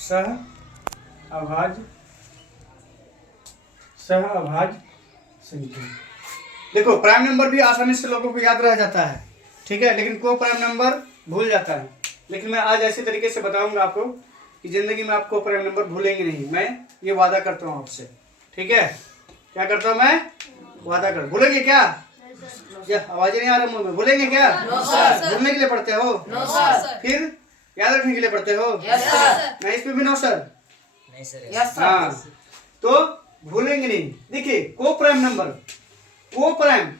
सह अभाज्य संख्या। देखो प्राइम नंबर भी आसानी से लोगों को याद रह जाता है, ठीक है, लेकिन को प्राइम नंबर भूल जाता है। लेकिन मैं आज ऐसे तरीके से बताऊंगा आपको कि जिंदगी में आपको प्राइम नंबर भूलेंगे नहीं, मैं ये वादा करता हूँ आपसे, ठीक है। क्या करता हूँ मैं? वादा कर। भूलेंगे क्या? आवाज नहीं आ रहा मुंह में। भूलेंगे क्या? भूलने के लिए पढ़ते हो? फिर याद रखने के लिए पढ़ते हो? नहीं, इस पे भी नो सर। हाँ, तो भूलेंगे नहीं। देखिए को प्राइम नंबर, को प्राइम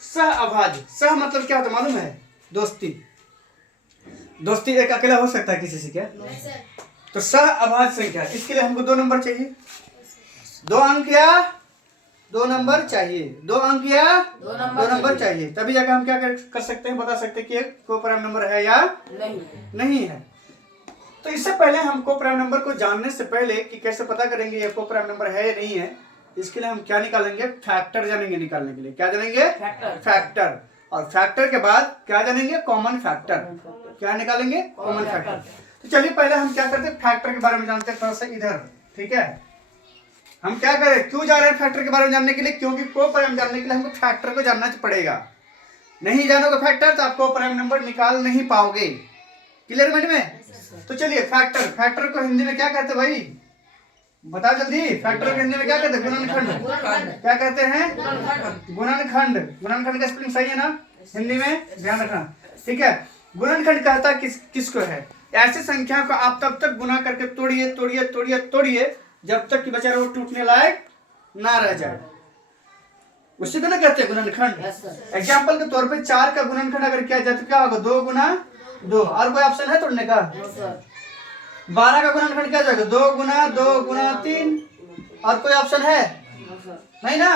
सह अभाज्य। सह मतलब क्या होता है मालूम है? दोस्ती। दोस्ती एक अकेला हो सकता है किसी से क्या? तो सह अभाज्य संख्या, इसके लिए हमको 2 नंबर चाहिए, 2 अंक या 2 नंबर चाहिए, 2 अंक या 2 नंबर चाहिए, तभी जाकर हम क्या कर सकते हैं, बता सकते हैं कि को प्राइम नंबर है या नहीं है। तो इससे पहले हम को प्राइम नंबर को जानने से पहले कि कैसे पता करेंगे ये को प्राइम नंबर है या नहीं है, इसके लिए हम क्या निकालेंगे? फैक्टर जानेंगे। निकालने के लिए क्या जानेंगे? फैक्टर। और फैक्टर के बाद क्या जानेंगे? Common factor. क्या निकालेंगे? Common factor. तो चलिए पहले हम क्या करते हैं, फैक्टर के बारे में जानते हैं थोड़ा सा इधर, ठीक है। हम क्या करें, क्यों जा रहे हैं फैक्टर के बारे में जानने के लिए? क्योंकि को प्राइम जानने के लिए हमको फैक्टर को जानना पड़ेगा। नहीं जानोगे फैक्टर तो आप को प्राइम नंबर निकाल नहीं पाओगे। क्लियर माइंड में? तो चलिए फैक्टर, फैक्टर को हिंदी में क्या कहते हैं भाई? बताओ जल्दी। फैक्टर को हिंदी में क्या कहते हैं? गुणनखंड। क्या कहते हैं? गुणनखंड। गुणनखंड का स्पेलिंग सही है ना हिंदी में? ध्यान रखना, ठीक है। गुणनखंड कहता किसको है? ऐसी संख्या को आप तब तक गुना करके तोड़िए तोड़िए तोड़िए तोड़िए जब तक कि बेचारा वो टूटने लायक ना रह जाए, उसी को ना कहते हैं गुणनखंड। एग्जाम्पल के तौर पे 4 का गुणनखंड अगर किया जाए तो क्या होगा? 2 गुना 2। और कोई ऑप्शन है तोड़ने का? 12 का गुणनखंड क्या जाएगा? 2 गुना 2 गुना 3। और कोई ऑप्शन है? नहीं ना।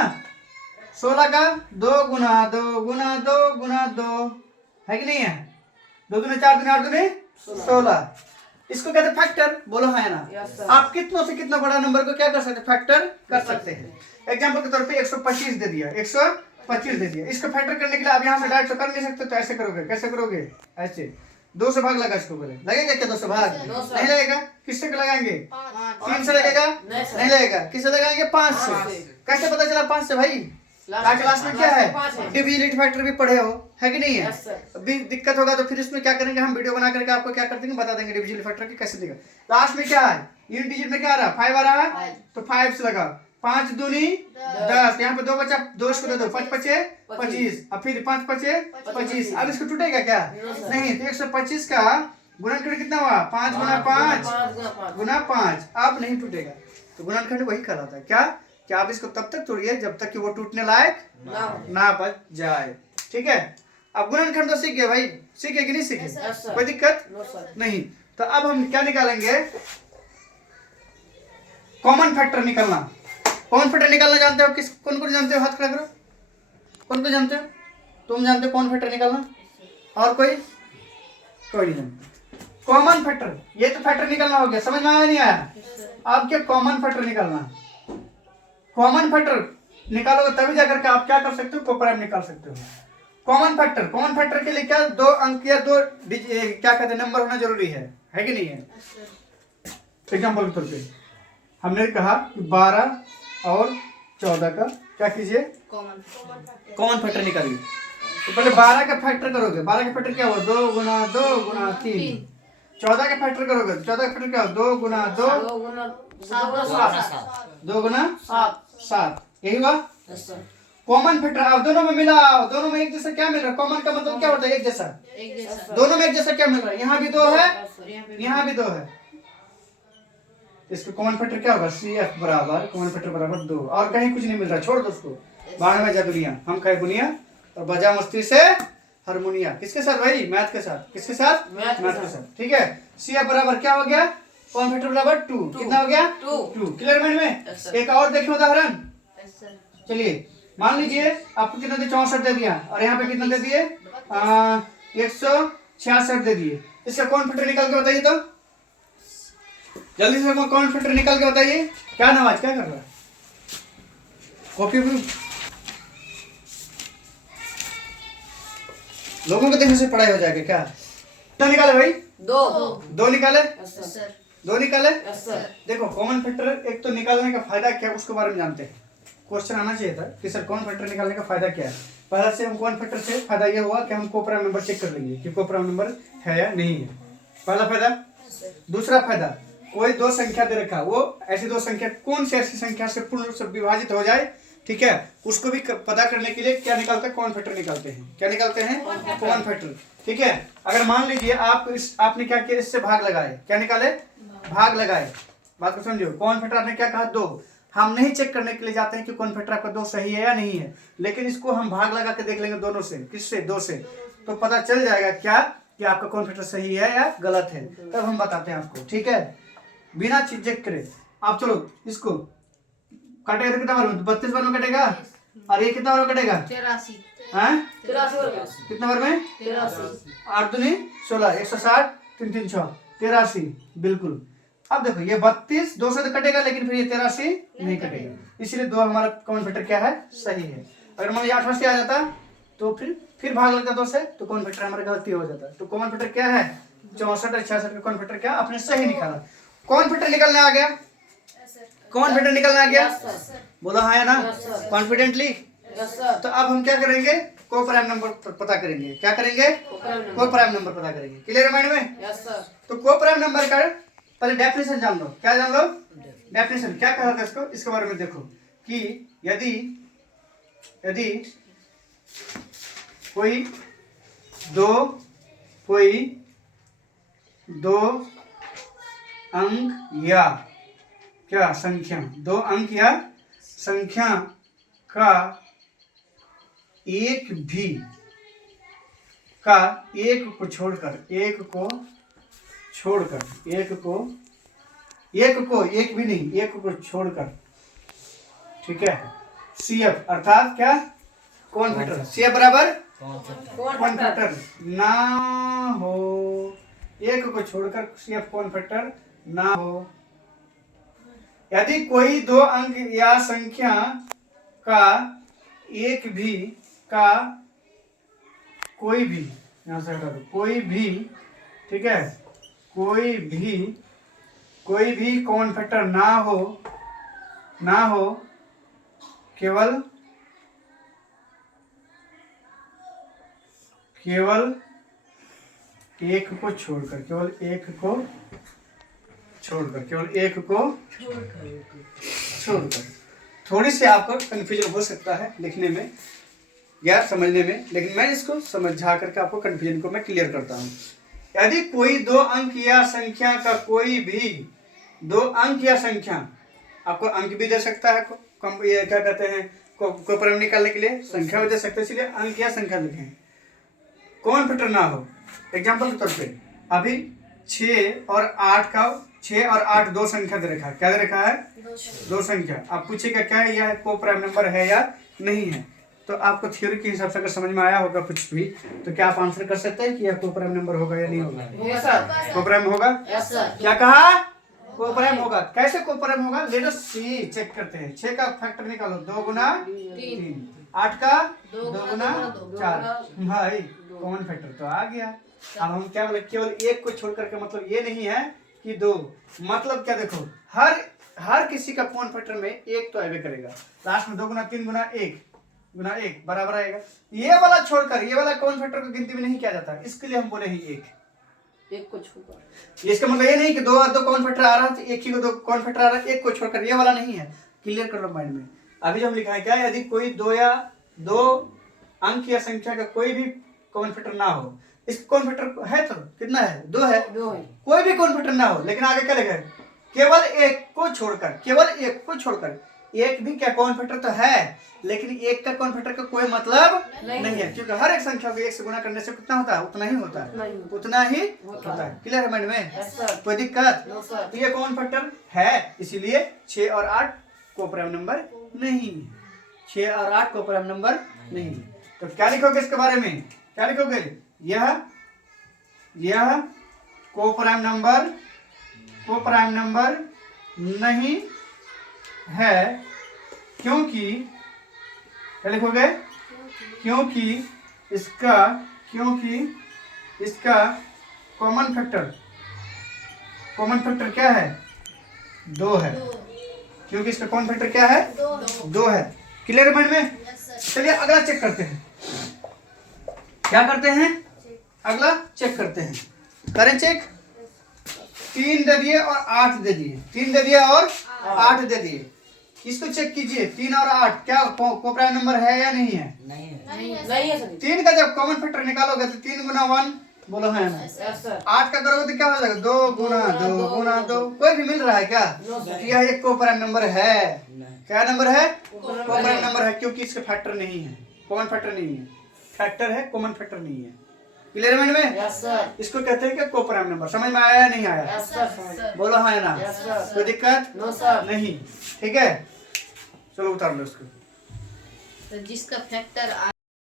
16 का 2 गुना 2 गुना 2 गुना 2 है कि नहीं है? 2 दूनी 4 दूनी 8 दूनी 16। इसको कहते हैं फैक्टर। बोलो है ना। आप कितनों से कितना बड़ा नंबर को क्या कर सकते हैं? फैक्टर कर सकते हैं। एग्जाम्पल के तौर पे 125 दे दिया, 125 दे दिया। इसको फैक्टर करने के लिए आप यहाँ से डायरेक्ट तो कर नहीं सकते, तो ऐसे करोगे। कैसे करोगे? ऐसे 2 से भाग लगा इसको, बोले लगेगा क्या? 2 से भाग नहीं लगेगा। किससे लगाएंगे? 3 से लगेगा? नहीं लगेगा। किससे लगाएंगे? 5 से। कैसे पता चला 5 से भाई? क्लास में क्या है? डिविजिबिलिटी फैक्टर भी पढ़े हो, है कि नहीं है? अभी दिक्कत होगा तो फिर इसमें क्या करेंगे, हम वीडियो बना करके आपको क्या कर देंगे, बता देंगे डिविजिबिलिटी फैक्टर की कैसे देगा। लास्ट में क्या है? यूनिट डिजिट में क्या आ रहा है? 5 आ रहा है, तो 5 से लगा। 5 दूनी 10, यहाँ पे 2 बचा, 2 इसको दे दो, 5 पचे 25, अब फिर 5 पचे 25। अब इसको टूटेगा क्या? नहीं। तो 125 का गुणनखंड कितना हुआ? 5 गुना 5 गुना 5। अब नहीं टूटेगा। तो गुणनखंड वही कहलाता है क्या? कि आप इसको तब तक तोड़िए जब तक कि वो टूटने लायक ना बच जाए, ठीक है। अब गुणनखंड तो सीख गए भाई, सीखे कि नहीं सीखे? कोई दिक्कत नहीं। तो अब हम क्या निकालेंगे? कॉमन फैक्टर निकालना। कॉमन फैक्टर निकालना जानते हो? किस कौन कौन जानते हो? हाथ खड़ा करो। कौन कौन जानते हो? तुम जानते हो कॉमन फैक्टर निकालना? और कोई नहीं जानते। कॉमन फैक्टर, ये तो फैक्टर निकालना हो गया, समझ में आया नहीं आया? अब क्या कॉमन फैक्टर निकालना? कॉमन फैक्टर निकालोगे तभी जाकर के आप क्या कर सकते हो? को प्राइम निकाल सकते हो। कॉमन फैक्टर, कॉमन फैक्टर के लिए क्या 2 अंक या 2 क्या कहते हैं नंबर होना जरूरी है कि नहीं है? एग्जाम्पल के तौर पे हमने कहा 12 और 14 का क्या कीजिए? कॉमन फैक्टर निकालिए। तो पहले 12 का फैक्टर करोगे, 12 का फैक्टर क्या हुआ? 2 गुना 2 गुना 3। 14 का फैक्टर करोगे, 14 का फैक्टर क्या हुआ? 2 गुना 2 2 गुना 7। यही हुआ कॉमन फैक्टर। अब दोनों में मिलाओ, दोनों में एक जैसा क्या मिल रहा है? कॉमन का मतलब क्या होता है? एक जैसा। दोनों में एक जैसा क्या मिल रहा है? यहाँ भी 2 है, यहाँ भी 2 है। इसका कॉमन फैक्टर क्या होगा? CF बराबर कॉमन फैक्टर बराबर 2। और कहीं कुछ नहीं मिल रहा, छोड़ दो उसको। बाहर में जा दुनिया, हम खाए बुनिया और बजा मस्ती से हारमोनिया। किसके साथ भाई? मैथ के साथ। किसके साथ? मैथ के साथ, ठीक है। CF बराबर क्या हो गया? कॉमन फैक्टर बराबर 2। कितना हो गया? 2। क्लियर माइंड में? एक और देखिए उदाहरण। चलिए मान लीजिए आपको कितना दे? 64 दे दिया, और यहाँ पे कितना दे दिए? 166 दे दिए। इसका कॉमन फैक्टर निकाल के बताइए तो जल्दी से। कॉमन फैक्टर निकाल के बताइए। क्या नवाज क्या कर रहा है? कॉपी भी लोगों को देखने से पढ़ाई हो जाएगी क्या? कितना निकाले भाई? 2 निकाले। दो निकाले। Yes sir. देखो कॉमन फैक्टर एक तो निकालने का फायदा क्या है उसके बारे में जानते हैं। क्वेश्चन आना चाहिए था कि सर कॉमन फैक्टर निकालने का फायदा क्या है। पहला से हम कॉमन फैक्टर से फायदा ये हुआ कि हम कोप्राइम नंबर चेक कर लेंगे कि कोप्राइम नंबर है या नहीं है, पहला फायदा। दूसरा फायदा, कोई दो संख्या दे रखा, वो ऐसी दो संख्या कौन सी ऐसी संख्या से पूर्ण रूप से विभाजित हो जाए, ठीक है, उसको भी पता करने के लिए क्या निकालते हैं, कॉमन फैक्टर निकालते हैं। क्या निकालते हैं? Common factor. ठीक है, अगर मान लीजिए आपने क्या किया, इससे भाग लगाए, क्या निकाले, भाग लगाए। बात को समझो, कॉमन फैक्टर आपने क्या कहा, दो। हम नहीं चेक करने के लिए जाते हैं कि कॉमन फैक्टर आपका दो सही है या नहीं है, लेकिन इसको हम भाग लगा के देख लेंगे दोनों से। किससे? दो से। तो पता चल जाएगा क्या कि आपका कॉमन फैक्टर सही है या गलत है, तब हम बताते हैं आपको। ठीक है, बिना चीज चेक करे आप चलो इसको काटेगा तो कितना बार में? 32 बार में कटेगा। और ये कितना बार में कटेगा? 83। हैं? 83 कितना बार में? 83। 8 दूनी 16, 160, 3 3 6, 83। बिल्कुल। अब देखो ये 32 2 से तो कटेगा, लेकिन फिर ये 83 नहीं कटेगा, इसलिए दो हमारा कॉमन फैक्टर क्या है, सही है। अगर मान लीजिए 88 आ जाता तो फिर भाग लगता 2 से, तो कॉमन फैक्टर हमारा गलती हो जाता। तो कॉमन फैक्टर क्या है? 64 और 66 का कॉमन फैक्टर क्या आपने सही निकाला। कॉमन फैक्टर निकलने आ गया, कॉमन फैक्टर निकलने आ गया, बोला हाँ या ना, कॉन्फिडेंटली। तो अब हम क्या करेंगे, कोप्राइम नंबर पता करेंगे। क्या करेंगे? कोप्राइम नंबर पता करेंगे। क्लियर माइंड में? Yes sir. तो कोप्राइम नंबर का पहले डेफिनेशन जान लो। क्या जान लो? डेफिनेशन क्या कहा था इसको, इसके बारे में देखो कि यदि कोई दो अंक या क्या संख्या, दो अंक या संख्या का एक को छोड़कर ठीक है, CF अर्थात क्या, कॉमन फैक्टर। CF बराबर कॉमन फैक्टर ना हो, एक को छोड़कर CF कॉमन फैक्टर ना हो। यदि कोई दो अंक या संख्या का कोई भी, यहां से हटा दो, कोई भी, ठीक है, कोई भी कॉमन फैक्टर ना हो केवल एक को छोड़कर, थोड़ी सी आपको कंफ्यूजन हो सकता है लिखने में या समझने में, लेकिन मैं इसको समझा करके आपको कंफ्यूजन को मैं क्लियर करता हूँ। यदि कोई दो अंक या संख्या का कोई भी दो अंक या संख्या, आपको अंक भी दे सकता है, ये क्या कहते हैं, कोप्राइम निकालने के लिए संख्या भी दे सकते हैं, इसलिए अंक या संख्या लिखें, कॉमन फैक्टर ना हो। एग्जाम्पल के तौर पे अभी 6 और 8 दो संख्या दे रखा है। क्या दे रखा है? दो संख्या। आप पूछेगा क्या है, यह कोप्राइम नंबर है या नहीं है। तो आपको थ्योरी के हिसाब से अगर समझ में आया होगा कुछ भी, तो क्या आप आंसर कर सकते हैं कि यह कोप्राइम नंबर होगा या नहीं होगा? कोप्राइम होगा। क्या कहा? कोप्राइम होगा। कैसे कोप्राइम होगा? लेट अस सी, चेक करते हैं। 6 का फैक्टर निकालो, 2 गुना 3, 8 का 2 गुना 4, भाई कॉमन फैक्टर तो आ गया। अब हम क्या बोले, केवल एक को छोड़ करके मतलब ये नहीं है कि दो, मतलब क्या, देखो हर किसी का कॉमन फैक्टर में एक तो आएगा करेगा, लास्ट में 2 गुना 3 गुना 1 बराबर आएगा। ये वाला छोड़कर ये वाला कॉमन फैक्टर को गिनती में नहीं किया जाता, इसके लिए हम बोले ही एक को छोड़कर। इसका मतलब ये नहीं कि दो कॉमन फैक्टर आ रहा है, एक ही को दो कॉमन फैक्टर आ रहा है, एक को छोड़कर, ये वाला नहीं है। क्लियर कर लो माइंड में। अभी जो हम लिखा है क्या, यदि कोई दो अंक या संख्या का कोई भी कॉमन फैक्टर ना हो, इस कॉमन फैक्टर है तो कितना है, 2 है, कोई भी कॉमन फैक्टर ना हो, लेकिन आगे क्या लिखा है, केवल एक को छोड़कर, एक भी क्या कॉमन फैक्टर तो है, लेकिन एक का कॉमन फैक्टर का कोई मतलब नहीं है, क्योंकि हर एक संख्या को 1 से गुणा करने से कितना होता है, उतना ही होता है। क्लियर है माइंड में? कोई दिक्कत? तो ये कॉमन फैक्टर है, इसीलिए 6 और 8 कोप्राइम नंबर नहीं, 6 और 8 कोप्राइम नंबर नहीं। तो क्या लिखोगे इसके बारे में, क्या लिखोगे, यह कोप्राइम नंबर नहीं है, क्योंकि क्या लिखोगे, क्योंकि इसका कॉमन कॉमन फैक्टर क्या है? 2 है, क्योंकि इसका कॉमन फैक्टर क्या है? 2 है। क्लियर माइंड में? चलिए अगला चेक करते हैं। क्या करते हैं? अगला चेक करते हैं। करें चेक। 3 दे दिए और 8 दे दिए, 3 दे दिए और 8 दे दिए। इसको चेक कीजिए, 3 और 8 क्या को प्राइम नंबर है या नहीं है? नहीं है। नहीं है। 3 का जब कॉमन फैक्टर निकालोगे तो 3 गुना 1 बोलो है ना। 8 का करोगे तो क्या हो जाएगा? 2 गुना 2 गुना 2। कोई भी मिल रहा है क्या? यह एक को प्राइम नंबर है। क्या नंबर है? को प्राइम नंबर है, क्योंकि इसका फैक्टर नहीं है, कॉमन फैक्टर नहीं है। फैक्टर है, कॉमन फैक्टर नहीं है। क्लियर माइंड में? इसको कहते हैं कि को प्राइम नंबर। समझ में आया या नहीं आया? बोलो हाँ या ना। कोई दिक्कत नहीं? ठीक है, चलो उतार लो इसको। तो जिसका फैक्टर